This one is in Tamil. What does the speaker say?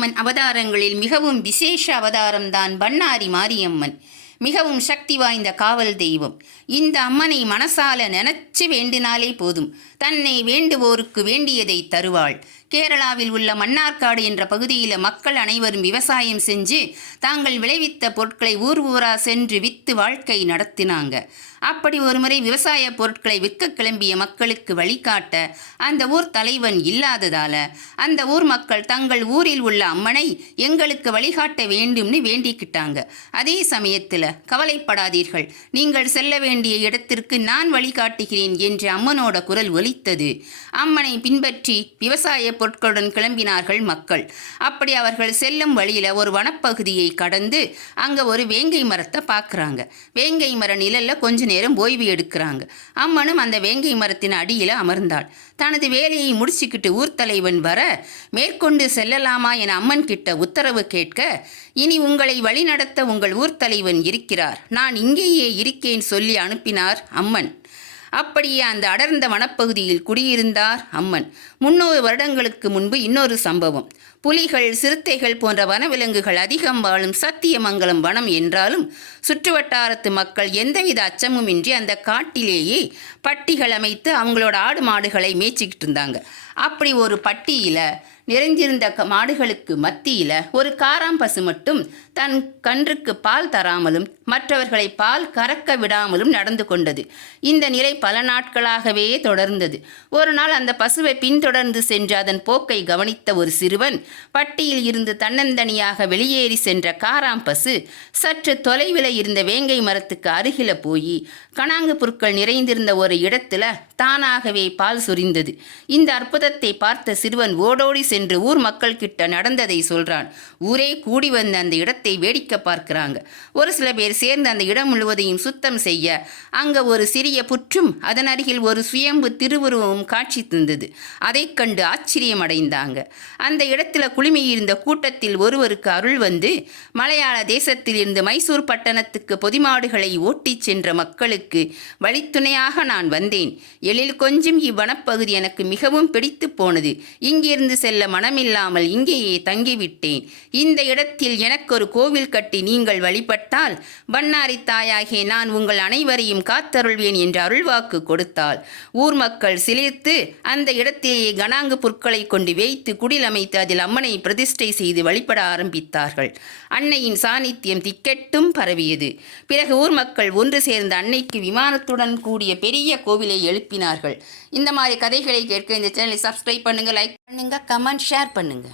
மாரியம்மன் அவதாரங்களில் மிகவும் விசேஷ அவதாரம்தான் பண்ணாரி மாரியம்மன். மிகவும் சக்தி வாய்ந்த காவல் தெய்வம். இந்த அம்மனை மனசால நினைச்சு வேண்டினாலே போதும், தன்னை வேண்டுவோருக்கு வேண்டியதை தருவாள். கேரளாவில் உள்ள மன்னார்காடு என்ற பகுதியில் மக்கள் அனைவரும் விவசாயம் செஞ்சு தாங்கள் விளைவித்த பொருட்களை ஊர் ஊரா சென்று விற்று வாழ்க்கை நடத்தினாங்க. அப்படி ஒருமுறை விவசாய பொருட்களை விற்க கிளம்பிய மக்களுக்கு வழிகாட்ட அந்த ஊர் தலைவன் இல்லாததால அந்த ஊர் மக்கள் தங்கள் ஊரில் உள்ள அம்மனை எங்களுக்கு வழிகாட்ட வேண்டும்னு வேண்டிக்கிட்டாங்க. அதே சமயத்தில் கவலைப்படாதீர்கள், நீங்கள் செல்ல வேண்டிய இடத்திற்கு நான் வழிகாட்டுகிறேன் என்று அம்மனோட குரல் ஒலித்தது. அம்மனை பின்பற்றி விவசாய பொருட்களுடன் கிளம்பினார்கள் மக்கள். அப்படி அவர்கள் செல்லும் வழியில் ஒரு வனப்பகுதியை கடந்து அங்கே ஒரு வேங்கை மரத்தை பார்க்குறாங்க. வேங்கை மர நிழலில் கொஞ்ச நேரம் ஓய்வு எடுக்கிறாங்க. அம்மனும் அந்த வேங்கை மரத்தின் அடியில் அமர்ந்தாள். தனது வேலையை முடிச்சுக்கிட்டு ஊர் தலைவன் வர மேற்கொண்டு செல்லலாமா என அம்மன் கிட்ட உத்தரவு கேட்க, இனி உங்களை வழிநடத்த உங்கள் ஊர் தலைவன் இருக்கிறார், நான் இங்கேயே இருக்கேன் சொல்லி அனுப்பினார் அம்மன். அப்படியே அந்த அடர்ந்த வனப்பகுதியில் குடியிருந்தார் அம்மன். 300 வருடங்களுக்கு முன்பு இன்னொரு சம்பவம். புலிகள், சிறுத்தைகள் போன்ற வனவிலங்குகள் அதிகம் வாழும் சத்தியமங்கலம் வனம் என்றாலும் சுற்றுவட்டாரத்து மக்கள் எந்தவித அச்சமுமின்றி அந்த காட்டிலேயே பட்டிகள் அமைத்து அவங்களோட ஆடு மாடுகளை மேய்ச்சிக்கிட்டு இருந்தாங்க. அப்படி ஒரு பட்டியில் நிறைந்திருந்த மாடுகளுக்கு மத்தியில் ஒரு காராம்பசு மட்டும் தன் கன்றுக்கு பால் தராமலும் மற்றவர்களை பால் கறக்க விடாமலும் நடந்து கொண்டது. இந்த நிலை பல நாட்களாகவே தொடர்ந்தது. ஒரு நாள் அந்த பசுவை பின்தொடர்ந்து சென்று அதன் போக்கை கவனித்த ஒரு சிறுவன் பட்டியில் இருந்து தன்னந்தனியாக வெளியேறி சென்ற காராம்பசு சற்று தொலைவில் இருந்த வேங்கை மரத்துக்கு அருகில போய் கணாங்கு புற்கள் நிறைந்திருந்த ஒரு இடத்துல தானாகவே பால் சொரிந்தது. இந்த அற்புதத்தை பார்த்த சிறுவன் ஓடோடி சென்று ஊர் மக்கள் கிட்ட நடந்ததை சொல்றான். ஊரே கூடி வந்த அந்த இடத்தை வேடிக்கை பார்க்கிறாங்க. ஒரு சில பேர் சேர்ந்து அந்த இடம் முழுவதையும் சுத்தம் செய்ய அங்க ஒரு சிறிய புற்றும் அதன் அருகில் ஒரு சுயம்பு திருவுருவமும் காட்சி தந்தது. அதை கண்டு ஆச்சரியம் அடைந்தாங்க. அந்த இடத்துல குழுமியிருந்த கூட்டத்தில் ஒருவருக்கு அருள் வந்து, மலையாள தேசத்தில் இருந்து மைசூர் பட்டணத்துக்கு பொதிமாடுகளை ஓட்டிச் சென்ற மக்களுக்கு வழித்துணையாக நான் வந்தேன். எழில் கொஞ்சம் இவ்வனப்பகுதி எனக்கு மிகவும் பிடித்து போனது. இங்கிருந்து செல்ல மனமில்லாமல் இங்கேயே தங்கிவிட்டேன். இந்த இடத்தில் எனக்கு ஒரு கோவில் கட்டி நீங்கள் வழிபட்டால் பண்ணாரி தாயாகிய நான் உங்கள் அனைவரையும் காத்தருள்வேன் என்று அருள்வாக்கு கொடுத்தாள். ஊர் மக்கள் சிலிர்த்து அந்த இடத்திலேயே கணாங்கு புற்களை கொண்டு வைத்து குடிலமைத்து அதில் அம்மனை பிரதிஷ்டை செய்து வழிபட ஆரம்பித்தார்கள். அன்னையின் சாநித்தியம் திக்கெட்டும் பரவியது. பிறகு ஊர் மக்கள் ஒன்று சேர்ந்த அன்னைக்கு விமானத்துடன் கூடிய பெரிய கோவிலை எழுப்பினார்கள். இந்த மாதிரி கதைகளை கேட்க இந்த சேனலை சப்ஸ்கிரைப் பண்ணுங்க, லைக் பண்ணுங்க, கமெண்ட், ஷேர் பண்ணுங்க.